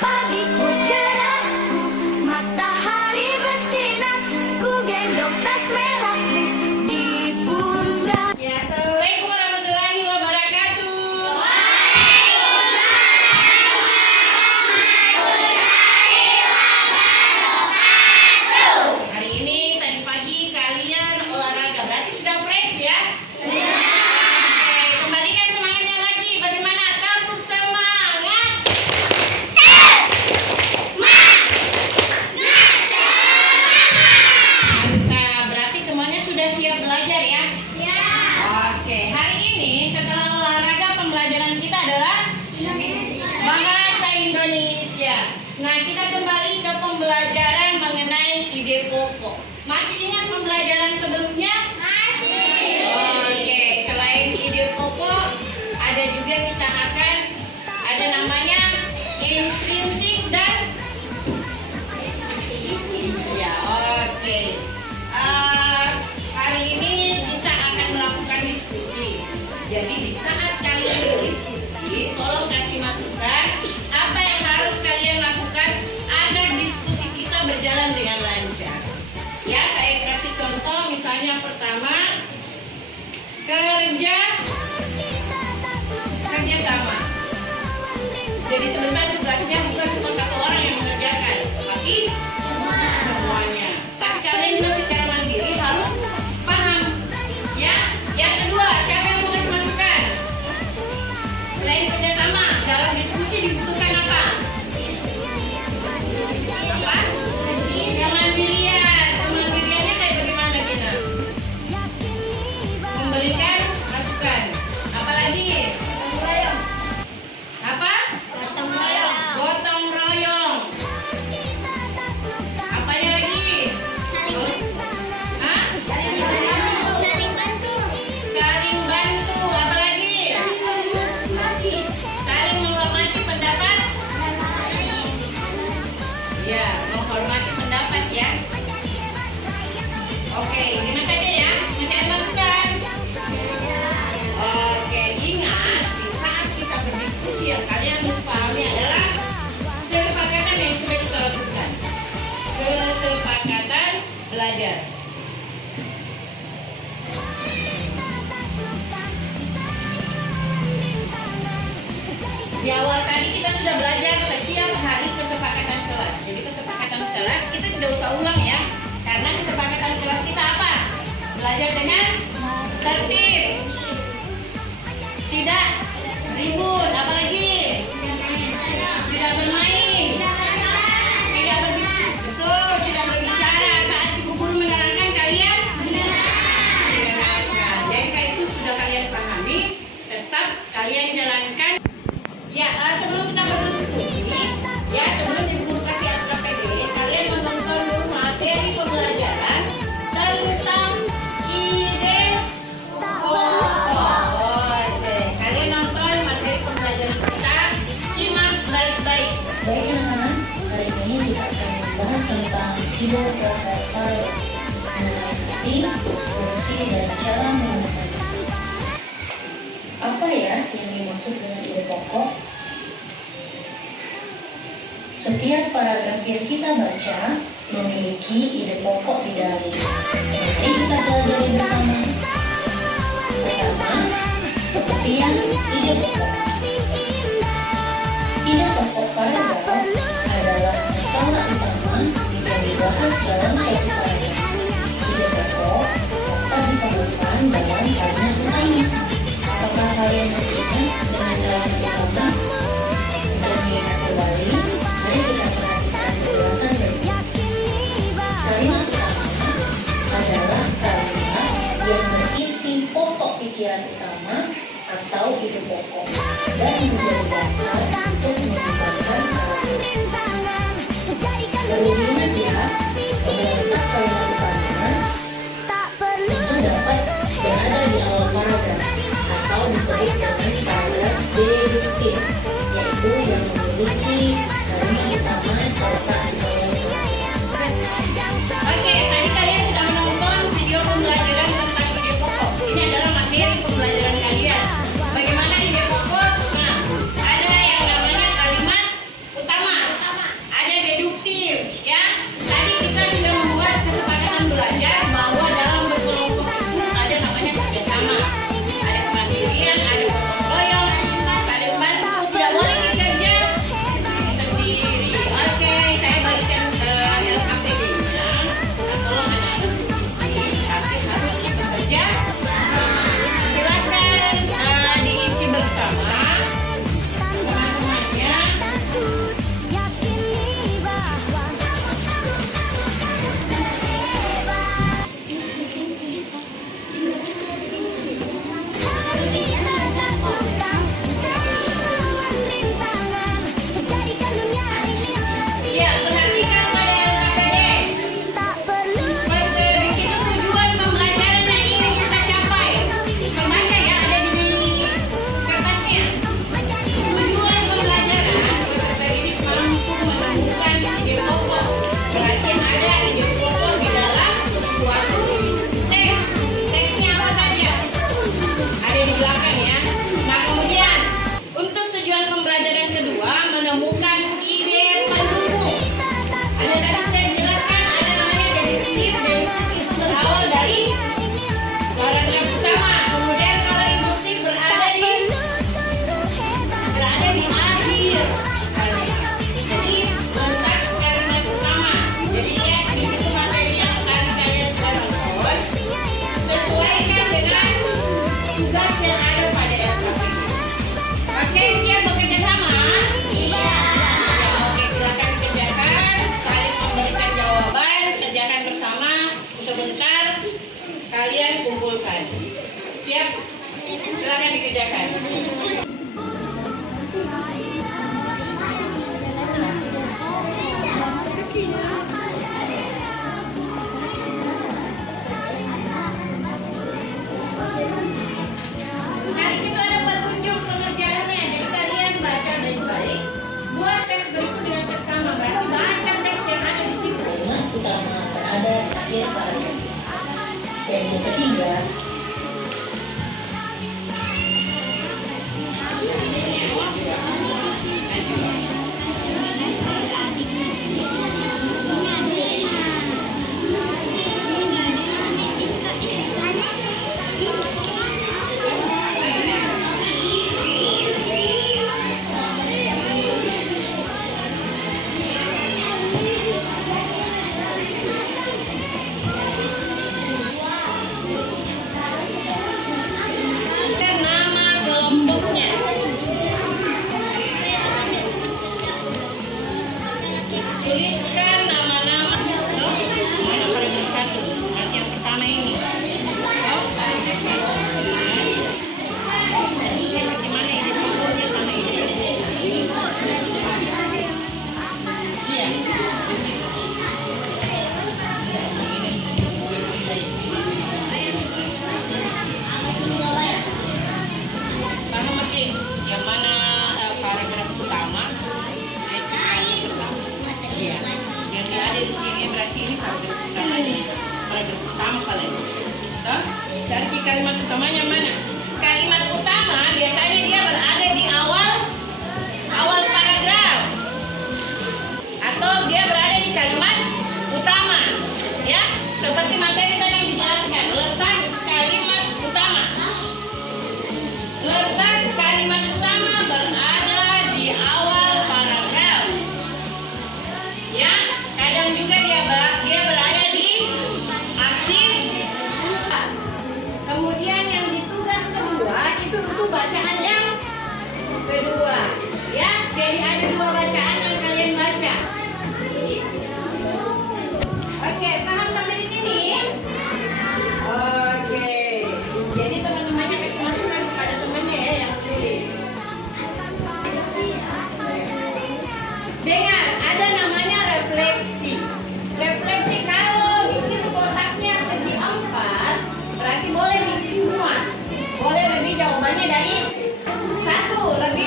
Pagiku cerahku, matahari bersinar, ku gendong tas merahku di pundak. Ya, Assalamualaikum warahmatullahi wabarakatuh. Hari ini tadi pagi kalian olahraga, berarti sudah fresh ya? Oke, kembalikan semangatnya lagi. Bagaimana? Tepuk semangat. Mantap, berarti semuanya sudah siap belajar ya? Oke, hari ini setelah olahraga pembelajaran kita adalah Bahasa Indonesia. Nah, kita kembali ke pembelajaran mengenai ide pokok. Masih ingat pembelajaran sebelumnya? Oke, selain ide pokok, ada juga kita akan ada namanya intrinsik dan ya, oke. Hari ini kita akan melakukan diskusi. Jadi di saat kalian berdiskusi, tolong kasih masukan apa yang harus kalian lakukan agar diskusi kita berjalan dengan lancar. Ya, saya kasih contoh, misalnya pertama, kerja sama. Jadi sebentar tugasnya bukan cuma satu orang yang mengerjakan, tapi semuanya. Tapi kalian juga secara mandiri harus paham. Ya, yang kedua, siapa yang mau kasih masukan? Selain kerjasama, dalam diskusi dibutuhkan apa? Apa? Kemandirian. Kemandiriannya kayak bagaimana Gina? Memberikan masukan. Apalagi? Apa? Gotong royong. Apanya lagi? Hah? Saling bantu. Apa lagi? Saling menghormati pendapat. Ya, menghormati pendapat ya. Oke, gimana saja ya? Masih ada masukan? Oke, ingat di saat kita berdiskusi yang kalian harus pahami adalah kesepakatan yang sudah kita lakukan. Kesepakatan belajar. Di awal tadi kita sudah belajar setiap hari kesepakatan kelas. Jadi kesepakatan kelas kita tidak usah ulang ya. Karena kesepakatan kelas kita apa? Belajar dengan tertib. Tidak ribut, apalagi? Tidak bermain. Tidak berbicara. Betul, tidak berbicara. Saat ibu guru menerangkan kalian mendengarkan. Jika itu sudah kalian pahami, tetap kalian jalankan. Ya, sebelum kita berdiskusi, ya sebelum ibu guru kasih AKPD, kalian menonton dulu materi pembelajaran tentang ide pokok. Oke, kalian nonton materi pembelajaran kita, simak baik-baik. Baik anak-anak, hari ini kita akan membahas tentang ide pokok, mengerti, fungsi, dan cara menggunakannya. Apa ya yang dimaksud dengan ide pokok? Setiap paragraf yang kita baca memiliki ide pokok di dalamnya. Mari kita pelajari bersama. Pertama, pengertian ide pokok. Ide pokok paragraf adalah masalah utama yang dibahas dalam suatu paragraf. Ide pokok dapat ditemukan dalam kalimat lain. Apakah kalian masih ingat dengan dalam pertama? Untuk mengingat kembali, mari kita perhatikan penjelasan berikut. Kalimat pertama adalah kalimat yang berisi pokok pikiran utama atau ide pokok dan menjadi dasar untuk mengembangkan Tuliskan nama-nama. Mana paragraf 1? Nanti yang pertama ini. Bagaimana ini bukunya sama ini? Iya, di situ. Karena masih yang mana paragraf utama? Iya. Yang ada di sini berarti ini paragraf utama ini. Paragraf utama kalian. Toh? Cari kalimat utamanya mana? Kalimat utama biasanya dia berada di awal paragraf. Atau dia berada di kalimat utama. Ya, seperti materi tadi yang dijelaskan. Letak kalimat utama. Letak kalimat utama berada di awal paragraf. Ya, kadang juga dia berada di akhir. Kemudian yang di tugas kedua itu bacaan yang kedua. Ya, jadi ada 2 bacaan yang kalian baca. Oke, paham sampai di sini? Oke. Jadi teman-temannya kasih masukan kepada temannya ya yang tulis. Dengar, ada namanya refleksi. Refleksi kalau di situ kotaknya segi 4, berarti boleh diisi semua. Boleh lebih jawabannya dari 1, lebih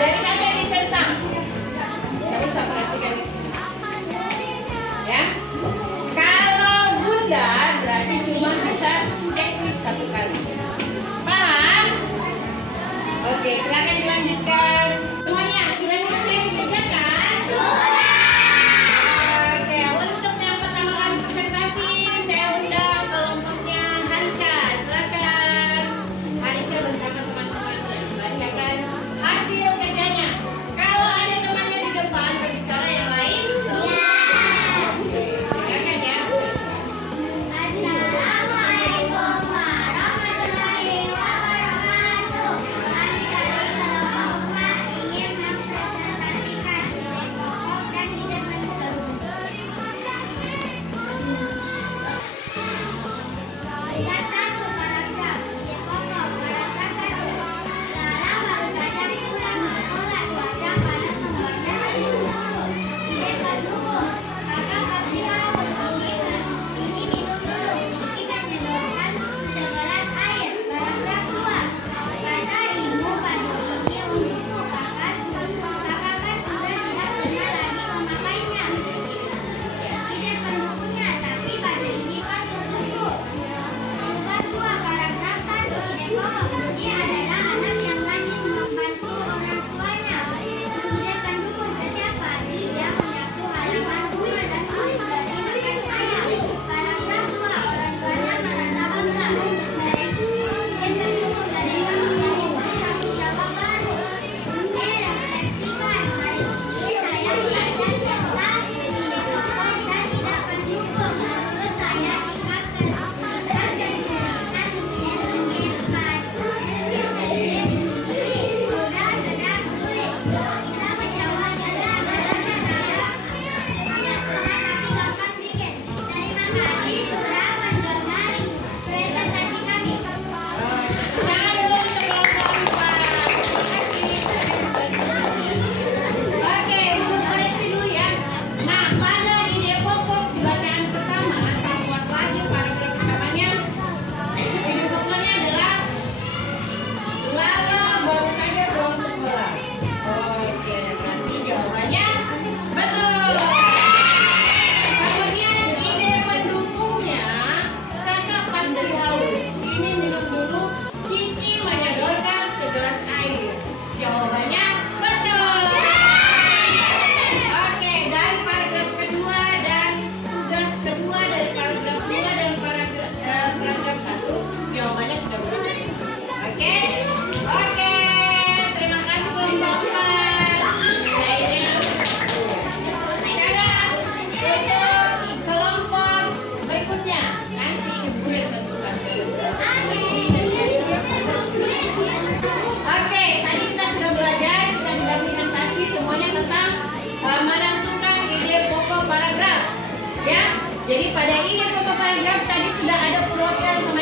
dari 1 yang dicentang. Kamu bisa perhatikan. Ya. Kalau bunda berarti cuma bisa checklist 1 kali. Paham? Oke, silakan dilanjutkan. Semuanya sudah selesai dikerjakan? tadi sudah ada perwakilan